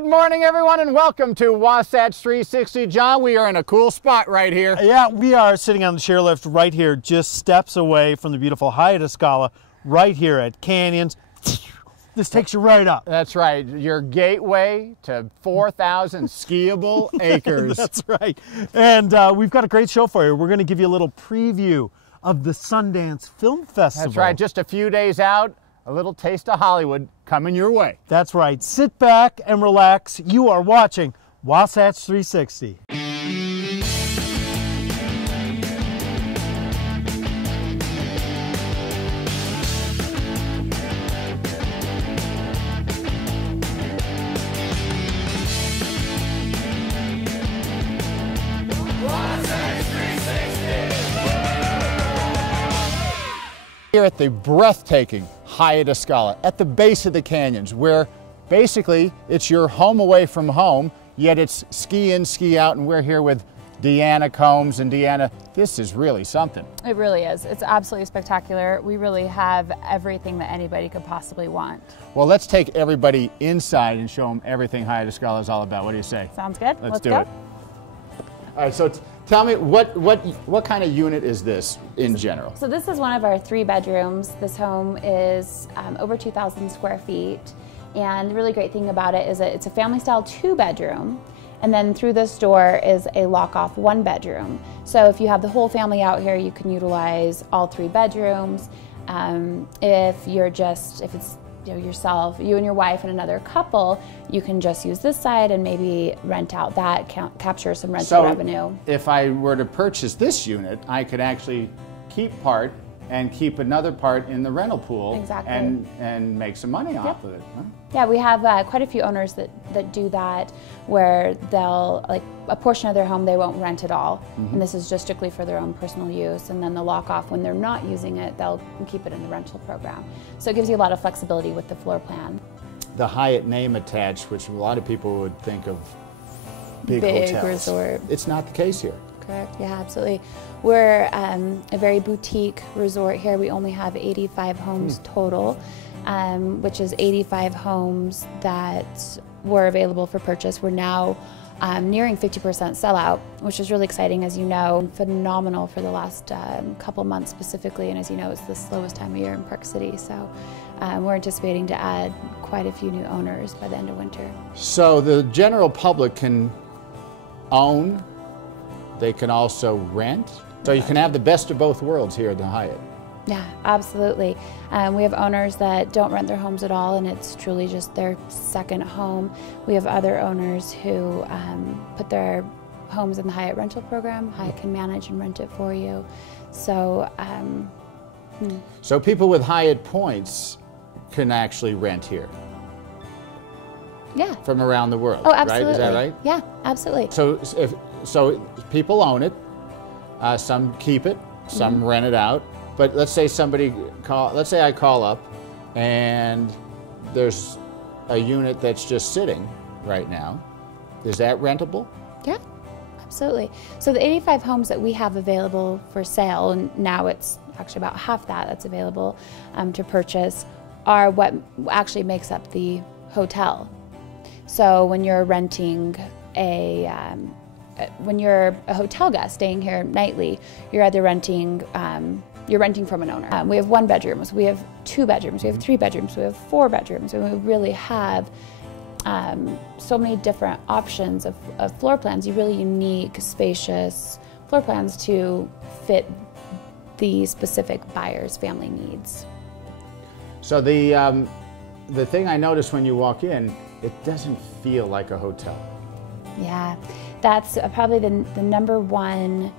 Good morning, everyone, and welcome to Wasatch 360. John, we are in a cool spot right here. Yeah, we are sitting on the chairlift right here, just steps away from the beautiful Hyatt Escala, right here at Canyons. This takes you right up. That's right, your gateway to 4,000 skiable acres. That's right. And we've got a great show for you. We're going to give you a little preview of the Sundance Film Festival. That's right, just a few days out, a little taste of Hollywood coming your way. That's right. Sit back and relax. You are watching Wasatch 360. Here at the breathtaking Hyatt Escala, at the base of the canyons, where basically it's your home away from home, yet it's ski in, ski out, and we're here with Deanna Combs. And Deanna, this is really something. It really is. It's absolutely spectacular. We really have everything that anybody could possibly want. Well, let's take everybody inside and show them everything Hyatt Escala is all about. What do you say? Sounds good. Let's do go. it. All right, so tell me, what kind of unit is this in general? So this is one of our 3 bedrooms. This home is over 2,000 square feet. And the really great thing about it is that it's a family style 2-bedroom. And then through this door is a lock-off 1-bedroom. So if you have the whole family out here, you can utilize all 3 bedrooms. If it's yourself, you and your wife and another couple, you can just use this side and maybe rent out that, capture some rental revenue. If I were to purchase this unit, I could actually keep part and keep another part in the rental pool. Exactly. and make some money off of it. Huh? Yeah, we have quite a few owners that do that, where they'll, like, a portion of their home they won't rent at all, and this is just strictly for their own personal use, and then the lock off, when they're not using it, they'll keep it in the rental program. So it gives you a lot of flexibility with the floor plan. The Hyatt name attached, which a lot of people would think of big hotels. Resort. It's not the case here. Correct, yeah, absolutely. We're a very boutique resort here. We only have 85 homes total, which is 85 homes that were available for purchase. We're now nearing 50% sellout, which is really exciting, as you know. Phenomenal for the last couple months specifically, and as you know, it's the slowest time of year in Park City. So we're anticipating to add quite a few new owners by the end of winter. So the general public can own, they can also rent. So you can have the best of both worlds here at the Hyatt. Yeah, absolutely. We have owners that don't rent their homes at all, and it's truly just their second home. We have other owners who put their homes in the Hyatt rental program. Hyatt can manage and rent it for you. So, So people with Hyatt points can actually rent here. Yeah. From around the world. Oh, absolutely. Right? Is that right? Yeah, absolutely. So people own it. Some keep it. Some rent it out. But let's say I call up and there's a unit that's just sitting right now. Is that rentable? Yeah, absolutely. So the 85 homes that we have available for sale, and now it's actually about half that's available to purchase, are what actually makes up the hotel. So when you're renting when you're a hotel guest staying here nightly, you're either renting from an owner. We have 1 bedrooms, we have 2 bedrooms, we have 3 bedrooms, we have 4 bedrooms, and we really have so many different options of floor plans, really unique, spacious floor plans to fit the specific buyer's family needs. So the thing I noticed when you walk in, it doesn't feel like a hotel. Yeah, that's probably the number one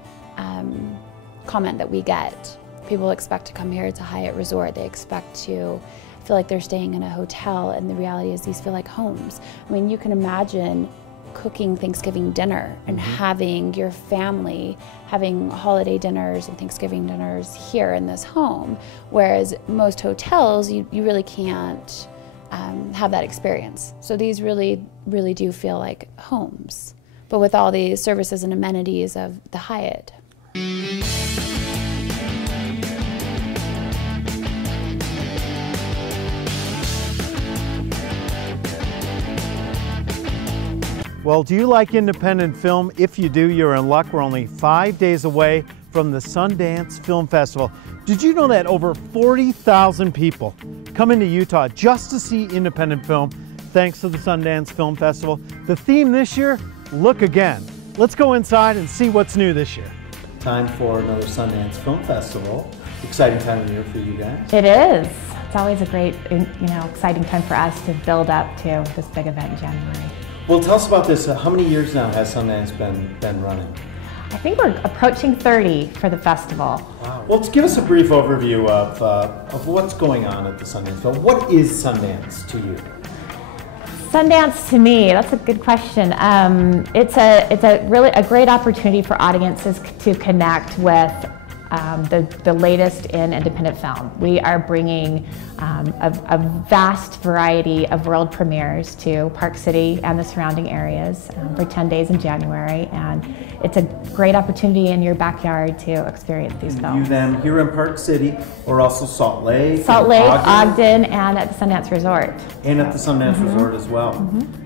comment that we get. People expect to come here. It's a Hyatt resort. They expect to feel like they're staying in a hotel, and the reality is these feel like homes. I mean, you can imagine cooking Thanksgiving dinner and having your family having holiday dinners and Thanksgiving dinners here in this home, whereas most hotels, you really can't have that experience. So these really, really do feel like homes, but with all the services and amenities of the Hyatt. Well, do you like independent film? If you do, you're in luck. We're only 5 days away from the Sundance Film Festival. Did you know that over 40,000 people come into Utah just to see independent film thanks to the Sundance Film Festival? The theme this year, look again. Let's go inside and see what's new this year. Time for another Sundance Film Festival. Exciting time of year for you guys. It is. It's always a great, exciting time for us to build up to this big event in January. Well, tell us about this. How many years now has Sundance been running? I think we're approaching 30 for the festival. Wow. Well, give us a brief overview of what's going on at the Sundance Film. What is Sundance to you? Sundance to me, that's a good question. It's a really a great opportunity for audiences to connect with the latest in independent film. We are bringing a vast variety of world premieres to Park City and the surrounding areas for 10 days in January, and it's a great opportunity in your backyard to experience these films. You then here in Park City, or also Salt Lake, Ogden, and at the Sundance Resort. And at the Sundance Resort as well.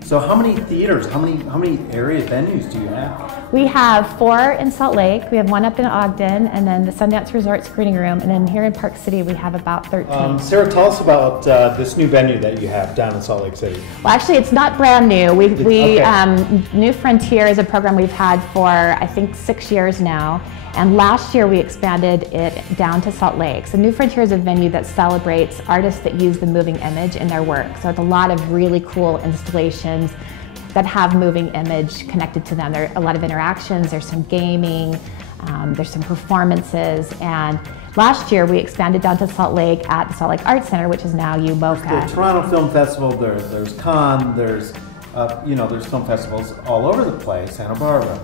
So how many theaters, how many area venues do you have? We have 4 in Salt Lake, we have 1 up in Ogden, and then the Sundance Resort screening room, and then here in Park City we have about 13. Sarah, tell us about this new venue that you have down in Salt Lake City. Well, actually it's not brand new. New Frontier is a program we've had for I think 6 years now, and last year we expanded it down to Salt Lake. So New Frontier is a venue that celebrates artists that use the moving image in their work. So it's a lot of really cool installations that have moving image connected to them. There are a lot of interactions, there's some gaming, there's some performances, and last year we expanded down to Salt Lake at the Salt Lake Arts Center, which is now UMOCA. The Toronto Film Festival, there's Cannes, there's film festivals all over the place, Santa Barbara.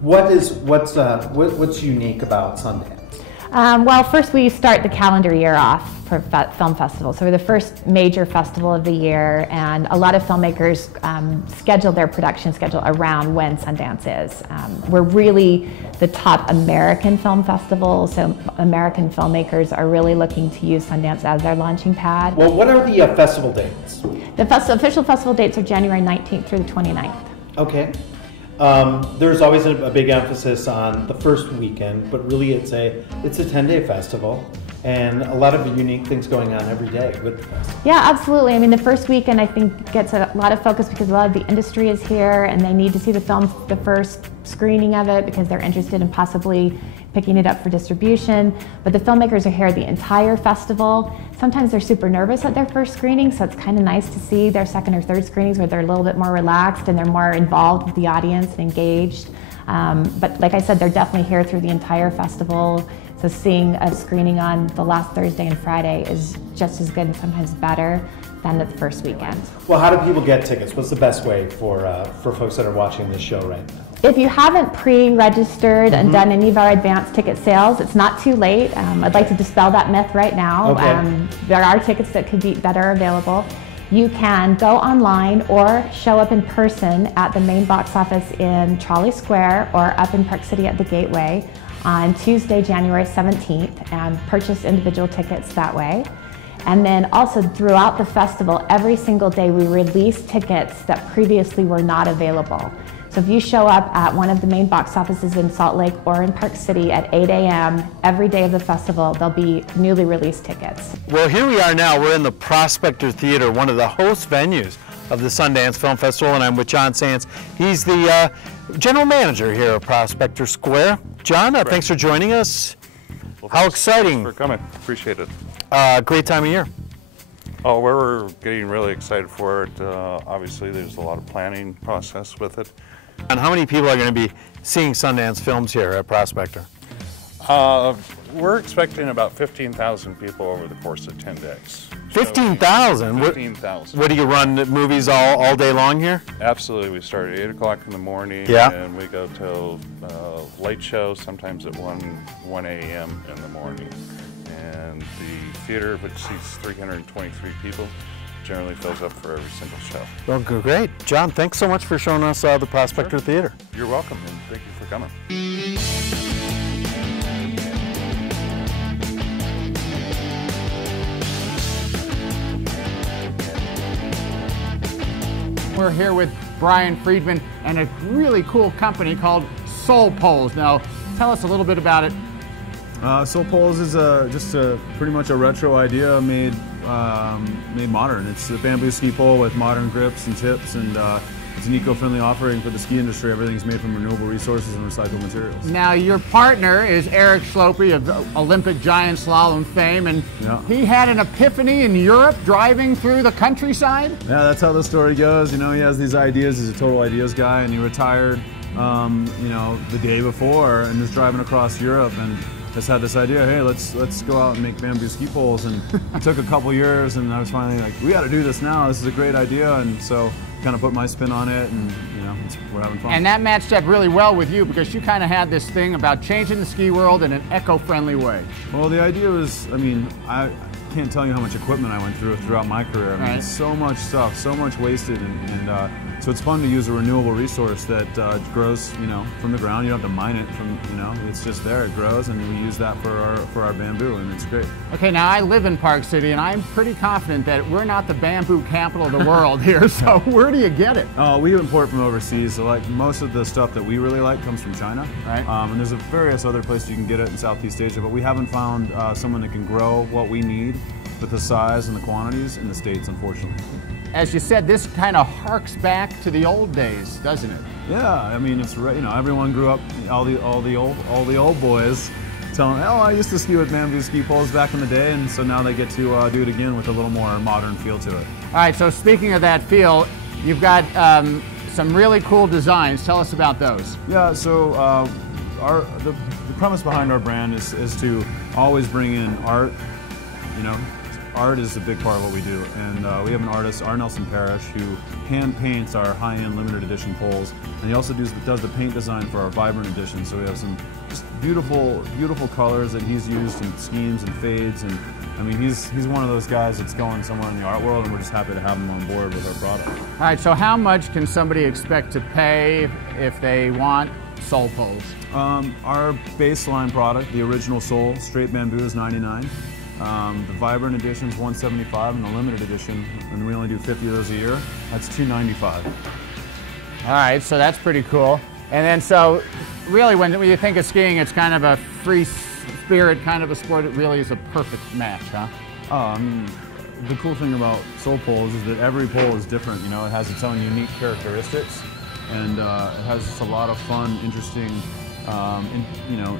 What's unique about Sundance? Well, first we start the calendar year off for film festivals. So we're the first major festival of the year, and a lot of filmmakers schedule their production schedule around when Sundance is. We're really the top American film festival, so American filmmakers are really looking to use Sundance as their launching pad. Well, what are the festival dates? The official festival dates are January 19th through the 29th. Okay. There's always a big emphasis on the first weekend, but really it's a 10-day festival, and a lot of unique things going on every day with the festival. Yeah, absolutely. I mean, the first weekend I think gets a lot of focus because a lot of the industry is here and they need to see the film, the first screening of it, because they're interested in possibly picking it up for distribution. But the filmmakers are here the entire festival. Sometimes they're super nervous at their first screening, so it's kind of nice to see their second or third screenings where they're a little bit more relaxed and they're more involved with the audience and engaged. But like I said, they're definitely here through the entire festival. So seeing a screening on the last Thursday and Friday is just as good and sometimes better than the first weekend. Well, how do people get tickets? What's the best way for folks that are watching this show right now? If you haven't pre-registered and done any of our advanced ticket sales, it's not too late. I'd like to dispel that myth right now. Okay. There are tickets that are available. You can go online or show up in person at the main box office in Trolley Square or up in Park City at the Gateway on Tuesday, January 17th, and purchase individual tickets that way. And then also throughout the festival, every single day we release tickets that previously were not available. So if you show up at one of the main box offices in Salt Lake or in Park City at 8 a.m. every day of the festival, there'll be newly released tickets. Well, here we are now. We're in the Prospector Theater, one of the host venues of the Sundance Film Festival, and I'm with John Sands. He's the general manager here at Prospector Square. John, thanks for joining us. Well, how exciting. Thanks for coming. Appreciate it. Great time of year. Oh, we're getting really excited for it. Obviously, there's a lot of planning process with it. And how many people are going to be seeing Sundance films here at Prospector? We're expecting about 15,000 people over the course of 10 days. 15,000? 15,000. What do you run movies all day long here? Absolutely. We start at 8 o'clock in the morning, Yeah. and we go till late show, sometimes at 1 a.m. in the morning. And the theater, which seats 323 people, generally fills up for every single show. Well, great. John, thanks so much for showing us the Prospector Theater. You're welcome, and thank you for coming. We're here with Brian Friedman, and a really cool company called Soul Poles. Now, tell us a little bit about it. Soul Poles is pretty much a retro idea made modern. It's a bamboo ski pole with modern grips and tips, and it's an eco-friendly offering for the ski industry. Everything's made from renewable resources and recycled materials. Now, your partner is Eric Schlopey of Olympic giant slalom fame, and he had an epiphany in Europe driving through the countryside? Yeah, that's how the story goes. You know, he has these ideas. He's a total ideas guy, and he retired, you know, the day before and was driving across Europe and just had this idea, hey, let's go out and make bamboo ski poles. And it took a couple years, and I was finally like, we got to do this now. This is a great idea. And so kind of put my spin on it, and you know, we're having fun. And that matched up really well with you, because you kind of had this thing about changing the ski world in an eco-friendly way. Well, the idea was, I mean, I can't tell you how much equipment I went through throughout my career. I mean, so much stuff, so much wasted, and so it's fun to use a renewable resource that grows, you know, from the ground. You don't have to mine it from, you know, it's just there, it grows, and we use that for our bamboo, and it's great. Okay, now I live in Park City, and I'm pretty confident that we're not the bamboo capital of the world here, so where do you get it? Oh, we import from overseas, so like most of the stuff that we really like comes from China. Right. And there's various other places you can get it in Southeast Asia, but we haven't found someone that can grow what we need with the size and the quantities in the States, unfortunately. As you said, this kind of harks back to the old days, doesn't it? Yeah, I mean, it's right. You know, everyone grew up, all the old boys, telling, oh, I used to ski with bamboo ski poles back in the day, and so now they get to do it again with a little more modern feel to it. All right. So speaking of that feel, you've got some really cool designs. Tell us about those. Yeah. So the premise behind our brand is to always bring in art. You know, art is a big part of what we do, and we have an artist, R. Nelson Parrish, who hand paints our high-end limited edition poles, and he also does the paint design for our vibrant edition. So we have some just beautiful colors that he's used in schemes and fades, and I mean, he's one of those guys that's going somewhere in the art world, and we're just happy to have him on board with our product. All right. So how much can somebody expect to pay if they want Soul Poles? Our baseline product, the original Soul straight bamboo, is $99. The Vibrant Edition is $175, and the Limited Edition, and we only do 50 of those a year, that's $295. All right, so that's pretty cool. And then, so really, when you think of skiing, it's kind of a free spirit kind of a sport. It really is a perfect match, huh? I mean, the cool thing about Soul Poles is that every pole is different. You know, it has its own unique characteristics, and it has just a lot of fun, interesting, you know,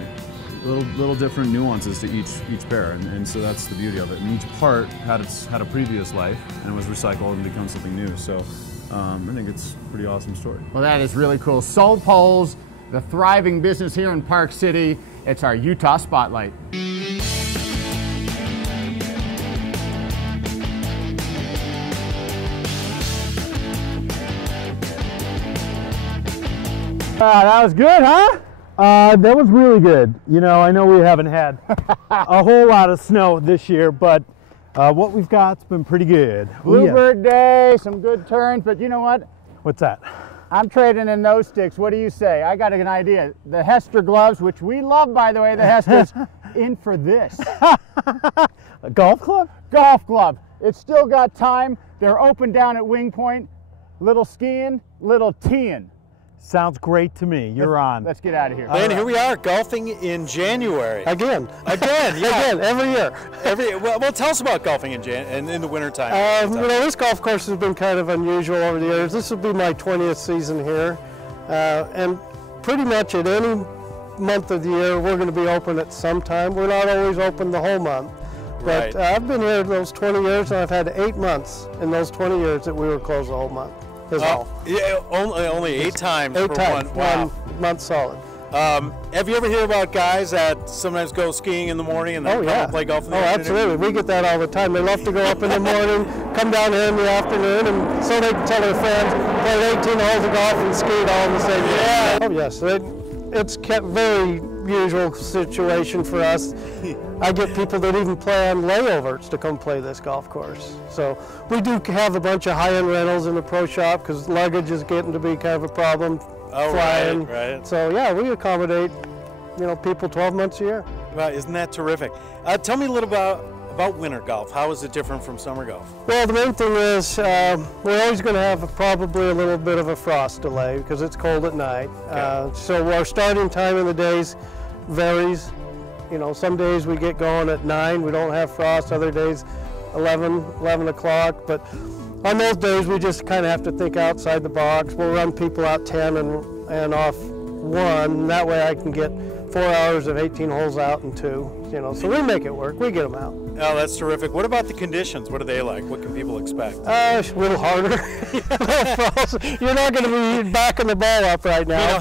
little different nuances to each pair, and so that's the beauty of it. And each part had a previous life, and it was recycled and become something new. So I think it's a pretty awesome story. Well, that is really cool. Soul Poles, the thriving business here in Park City. It's our Utah Spotlight. That was good, huh? That was really good. You know, I know we haven't had a whole lot of snow this year, but what we've got's been pretty good. Bluebird Day, some good turns, but you know what? What's that? I'm trading in those sticks. What do you say? I got an idea. The Hester gloves, which we love, by the way, the Hesters, in for this. A golf club? Golf glove. It's still got time. They're open down at Wing Point. Little skiing, little teeing. Sounds great to me. You're on. Let's get out of here. And here we are, golfing in January. Again, yeah. Again, every year. Well, tell us about golfing in the wintertime. You know, this golf course has been kind of unusual over the years. This will be my 20th season here. And pretty much at any month of the year, we're going to be open at some time. We're not always open the whole month. But Right. I've been here those 20 years, and I've had 8 months in those 20 years that we were closed the whole month. Yeah, only 8 times. Eight for times, one month solid. Have you ever heard about guys that sometimes go skiing in the morning and then come play golf in the afternoon? Absolutely. We get that all the time. They love to go up in the morning, come down here in the afternoon, and so they can tell their friends, play 18 holes of golf and ski it all in the same day. Yeah. Oh, yes. It's a very usual situation for us. I get people that even play on layovers to come play this golf course. So we do have a bunch of high-end rentals in the pro shop because luggage is getting to be kind of a problem. Flying. Right. So yeah, we accommodate, you know, people 12 months a year. Wow, isn't that terrific? Tell me a little about winter golf? How is it different from summer golf? Well, the main thing is we're always going to have probably a little bit of a frost delay because it's cold at night. So our starting time in the days varies. You know, some days we get going at 9, we don't have frost, other days 11 o'clock. But on those days we just kind of have to think outside the box. We'll run people out 10 and off 1, and that way I can get 4 hours of 18 holes out in 2, you know, so we make it work, we get them out. Oh, that's terrific. What about the conditions? What are they like? What can people expect? A little harder. You're not going to be backing the ball up right now.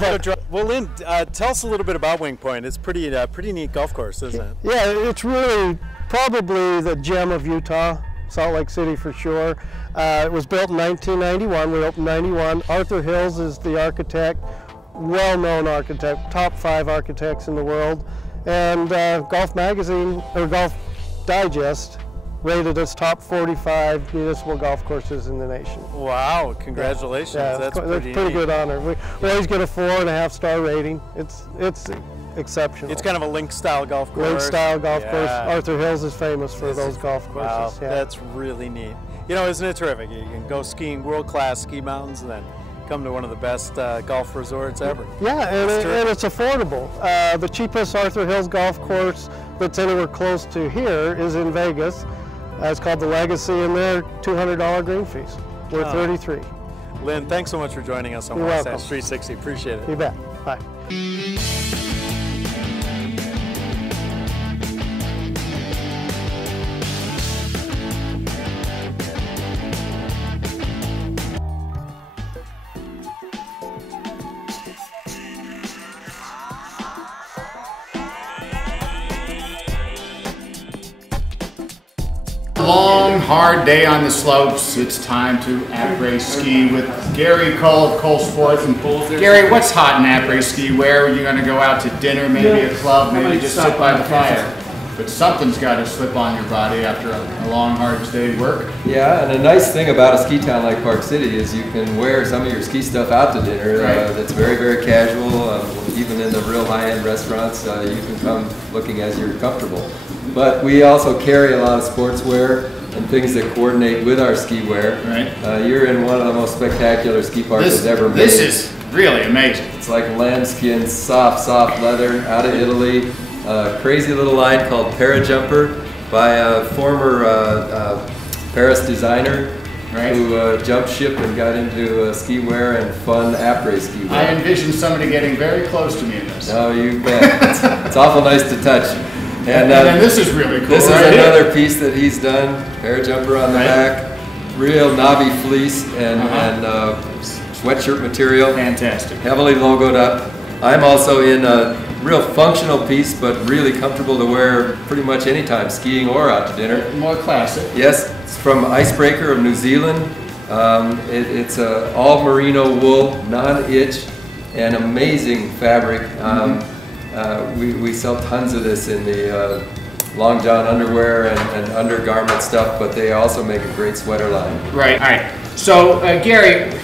Well, Lynn, tell us a little bit about Wing Point. It's pretty neat golf course, isn't it? Yeah, it's really probably the gem of Utah, Salt Lake City for sure. It was built in 1991, we opened 91. Arthur Hills is the architect, well-known architect, top 5 architects in the world. And Golf Magazine, or Golf Digest, rated us top 45 municipal golf courses in the nation. Wow, congratulations. Yeah, that's pretty good honor. We always get a 4.5-star rating. It's exceptional. It's kind of a link style golf course. Link style golf course. Arthur Hills is famous for those golf courses. Wow, yeah. That's really neat. You know, isn't it terrific? You can go skiing world-class ski mountains and then come to one of the best golf resorts ever. Yeah, and it's affordable. The cheapest Arthur Hills golf course that's anywhere close to here is in Vegas. It's called the Legacy, and they're $200 green fees. We're $33. Lynn, thanks so much for joining us on Wasatch 360. Appreciate it. You bet. Bye. Long, hard day on the slopes. It's time to après ski with Gary Cole of Cole Sports. And Gary, what's hot in après ski? Where are you going to go out to dinner, maybe a club, maybe just sit by the fire? But something's got to slip on your body after a long, hard day's work. Yeah, and a nice thing about a ski town like Park City is you can wear some of your ski stuff out to dinner. That's very, very casual. Even in the real high-end restaurants, you can come looking as you're comfortable. But we also carry a lot of sportswear and things that coordinate with our ski wear. You're in one of the most spectacular ski parks ever made. This is really amazing. It's like lambskin, soft leather out of Italy. Crazy little line called Parajumper by a former Paris designer who jumped ship and got into ski wear and fun après ski wear. I envision somebody getting very close to me in this. Oh, you bet. It's awful nice to touch. And then this is really cool. This is another piece that he's done. Parajumper on the back, real knobby fleece and sweatshirt material. Fantastic. Heavily logoed up. I'm also in a real functional piece, but really comfortable to wear pretty much anytime, skiing or out to dinner. More classic. Yes, it's from Icebreaker of New Zealand. It's all merino wool, non-itch, and amazing fabric. We sell tons of this in the long john underwear and undergarment stuff, but they also make a great sweater line. Right, all right. So, Gary,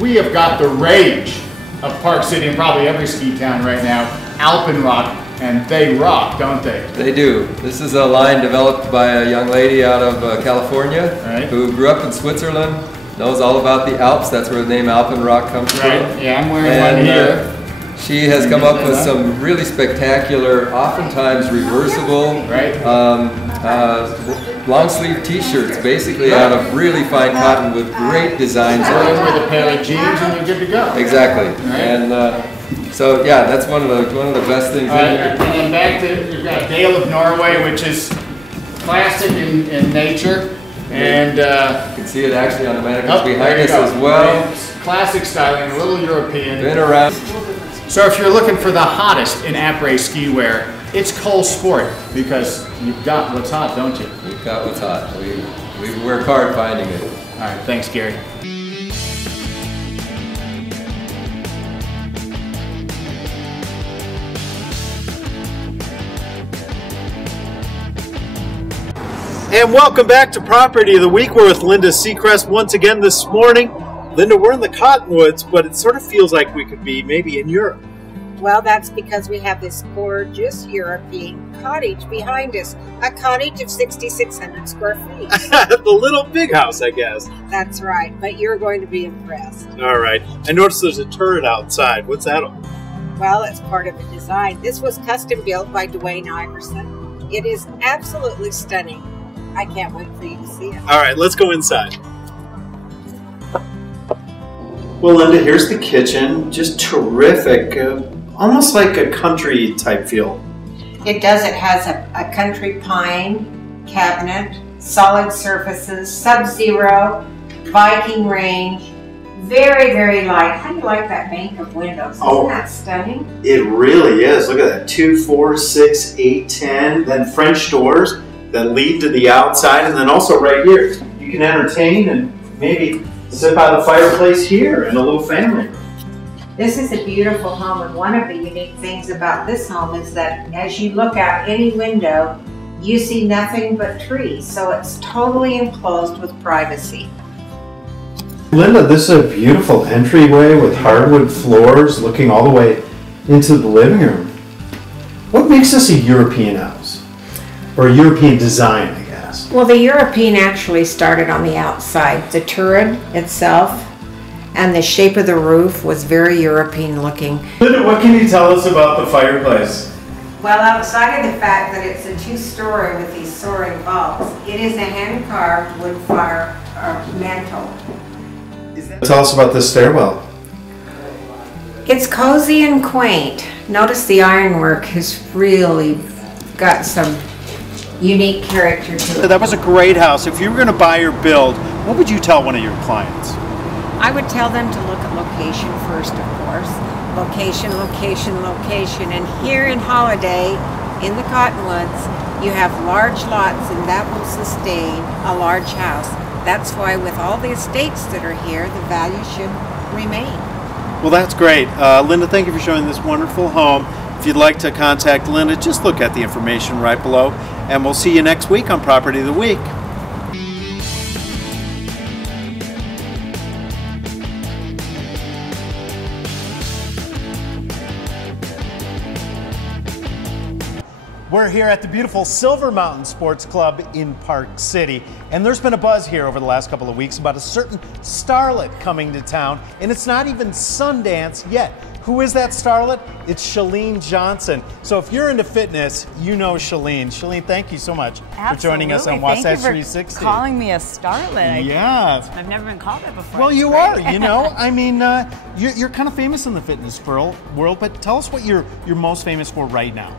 we have got the rage of Park City and probably every ski town right now, Alpenrock, and they rock, don't they? They do. This is a line developed by a young lady out of California who grew up in Switzerland, knows all about the Alps. That's where the name Alpenrock comes from. Yeah, I'm wearing one here. She has come up with some really spectacular, oftentimes reversible, long sleeve t-shirts, basically out of really fine cotton with great designs on it. With a pair of jeans and you're good to go. Exactly. And so yeah, that's one of the best things. And then back to, you've got Dale of Norway, which is classic in nature. And you can see it actually on the mannequins behind us as well. Classic styling, a little European. Been around. So if you're looking for the hottest in après ski wear, it's Cole Sport, because you've got what's hot, don't you? We've got what's hot. We work hard finding it. All right, thanks, Gary. And welcome back to Property of the Week. We're with Linda Seacrest once again this morning. Linda, we're in the Cottonwoods, but it sort of feels like we could be maybe in Europe. Well, that's because we have this gorgeous European cottage behind us. A cottage of 6,600 square feet. The little big house, I guess. That's right, but you're going to be impressed. All right. I noticed there's a turret outside. What's that all? Well, it's part of the design. This was custom built by Dwayne Iverson. It is absolutely stunning. I can't wait for you to see it. All right, let's go inside. Well, Linda, here's the kitchen. Just terrific. Almost like a country type feel. It does. It has a country pine cabinet, solid surfaces, Sub-Zero, Viking range, very, very light. How do you like that bank of windows? Isn't that stunning? It really is. Look at that. 2, 4, 6, 8, 10. Then French doors that lead to the outside. And then also right here, you can entertain and maybe sit by the fireplace here in a little family room. This is a beautiful home, and one of the unique things about this home is that as you look out any window, you see nothing but trees, so it's totally enclosed with privacy. Linda, this is a beautiful entryway with hardwood floors looking all the way into the living room. What makes this a European house? Or a European design, I guess? Well, the European actually started on the outside. The turret itself and the shape of the roof was very European looking. Linda, what can you tell us about the fireplace? Well, outside of the fact that it's a 2-story with these soaring vaults, it is a hand-carved wood fire mantle. Tell us about this stairwell. It's cozy and quaint. Notice the ironwork has really got some unique character to it. That was a great house. If you were going to buy or build, what would you tell one of your clients? I would tell them to look at location first, of course. Location, location, location. And here in Holiday, in the Cottonwoods, you have large lots, and that will sustain a large house. That's why with all the estates that are here, the value should remain. Well, that's great. Linda, thank you for showing this wonderful home. If you'd like to contact Linda, just look at the information right below, and we'll see you next week on Property of the Week. We're here at the beautiful Silver Mountain Sports Club in Park City, and there's been a buzz here over the last couple of weeks about a certain starlet coming to town, and it's not even Sundance yet. Who is that starlet? It's Chalene Johnson. So if you're into fitness, you know Chalene. Chalene, thank you so much for joining us on Wasatch 360. Thank you for calling me a starlet. Yeah. I've never been called it before. Well, you are, you know. I mean, you're kind of famous in the fitness world, but tell us what you're most famous for right now.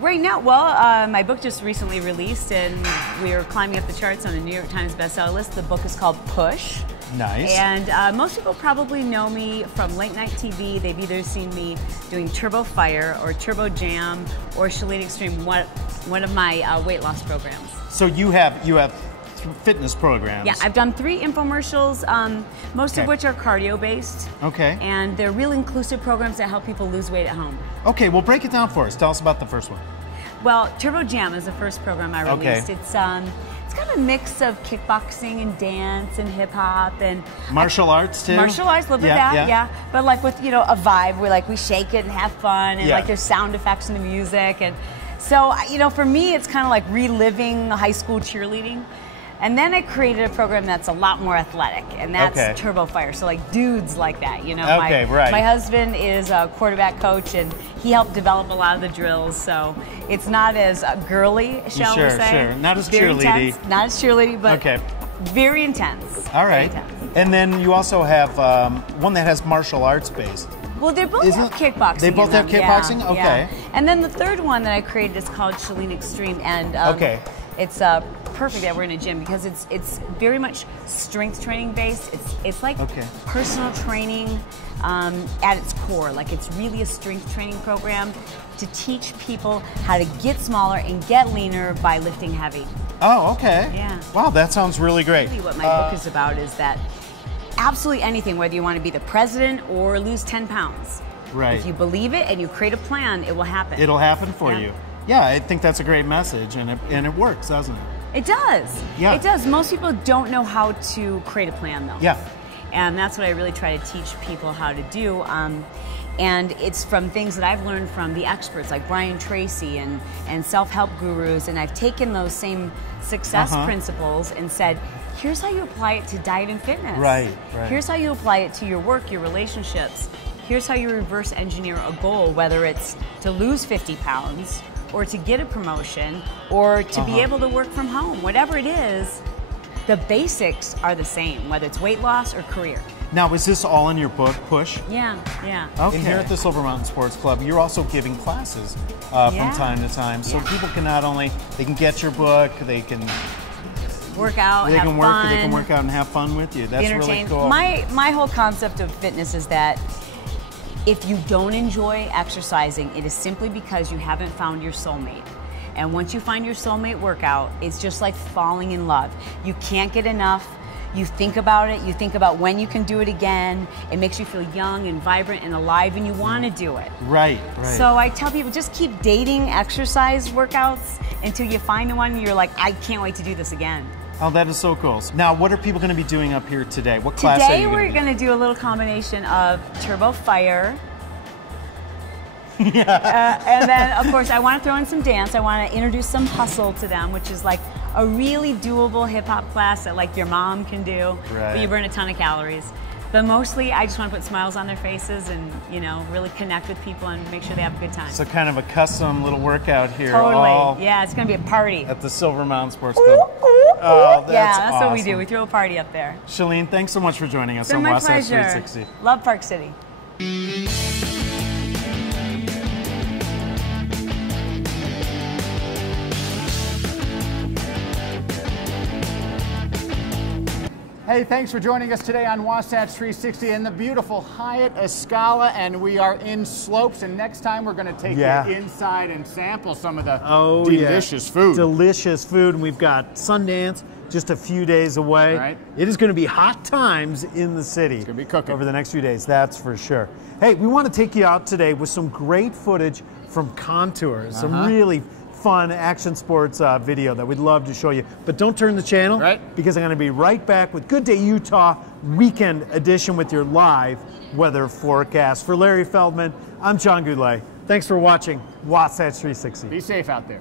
Right now, well, my book just recently released, and we are climbing up the charts on the New York Times bestseller list. The book is called Push. Nice. And most people probably know me from late night TV. They've either seen me doing Turbo Fire or Turbo Jam or Chalene Extreme, one of my weight loss programs. So you have fitness programs. Yeah, I've done 3 infomercials, most of which are cardio based. Okay. And they're real inclusive programs that help people lose weight at home. Okay, well break it down for us. Tell us about the first one. Well, Turbo Jam is the first program I released. Okay. It's kind of a mix of kickboxing and dance and hip hop and martial arts too. Martial arts, a little bit of that, yeah. But like with a vibe where we shake it and have fun, and like there's sound effects in the music, and so for me it's kind of like reliving high school cheerleading. And then I created a program that's a lot more athletic, and that's Turbo Fire. So like dudes like that, My husband is a quarterback coach, and he helped develop a lot of the drills. So it's not as girly, shall we say? Sure, not as cheerleady. Not as cheerleady, but very intense. All right. And then you also have one that has martial arts based. Well, they both have kickboxing. They both have kickboxing? Yeah, okay. Yeah. And then the third one that I created is called Chalene Extreme, and it's perfect that we're in a gym because it's very much strength training based. It's like personal training at its core. Like it's really a strength training program to teach people how to get smaller and get leaner by lifting heavy. Oh, okay. Yeah. Wow, that sounds really great. Really what my book is about is that absolutely anything, whether you want to be the president or lose 10 pounds. Right. If you believe it and you create a plan, it will happen. It'll happen for you. Yeah, I think that's a great message, and it works, doesn't it? It does. Yeah. It does. Most people don't know how to create a plan, though. Yeah. And that's what I really try to teach people how to do. And it's from things that I've learned from the experts like Brian Tracy and self-help gurus, and I've taken those same success principles and said, here's how you apply it to diet and fitness. Right. Here's how you apply it to your work, your relationships. Here's how you reverse engineer a goal, whether it's to lose 50 pounds or to get a promotion or to be able to work from home. Whatever it is, the basics are the same, whether it's weight loss or career. Now, is this all in your book, Push? Yeah. Okay. And here at the Silver Mountain Sports Club, you're also giving classes from time to time, so people can not only, they can get your book, they can work out, they can work out and have fun with you. That's really cool. My whole concept of fitness is that if you don't enjoy exercising, it is simply because you haven't found your soulmate. And once you find your soulmate workout, it's just like falling in love. You can't get enough. You think about it. You think about when you can do it again. It makes you feel young and vibrant and alive, and you want to do it. Right. So I tell people, just keep dating exercise workouts until you find the one and you're like, I can't wait to do this again. Oh, that is so cool. Now, what are people going to be doing up here today? What class are you Today we're going to do a little combination of Turbo Fire. And then, of course, I want to throw in some dance. I want to introduce some hustle to them, which is like a really doable hip-hop class that like your mom can do, but you burn a ton of calories. But mostly, I just want to put smiles on their faces and, you know, really connect with people and make sure they have a good time. So kind of a custom little workout here. Totally. Yeah, it's going to be a party. At the Silver Mountain Sports Club. Oh, that's awesome. What we do. We throw a party up there. Shalene, thanks so much for joining us on my Wasatch pleasure. 360. Love Park City. Hey, thanks for joining us today on Wasatch 360 in the beautiful Hyatt Escala, and we are in Slopes, and next time we're going to take you inside and sample some of the delicious food. Delicious food, and we've got Sundance just a few days away. Right. It is going to be hot times in the city. It's going to be cooking. Over the next few days, that's for sure. Hey, we want to take you out today with some great footage from Contours, some really fun action sports video that we'd love to show you. But don't turn the channel, because I'm going to be right back with Good Day Utah Weekend Edition with your live weather forecast. For Larry Feldman, I'm John Goulet. Thanks for watching Wasatch 360. Be safe out there.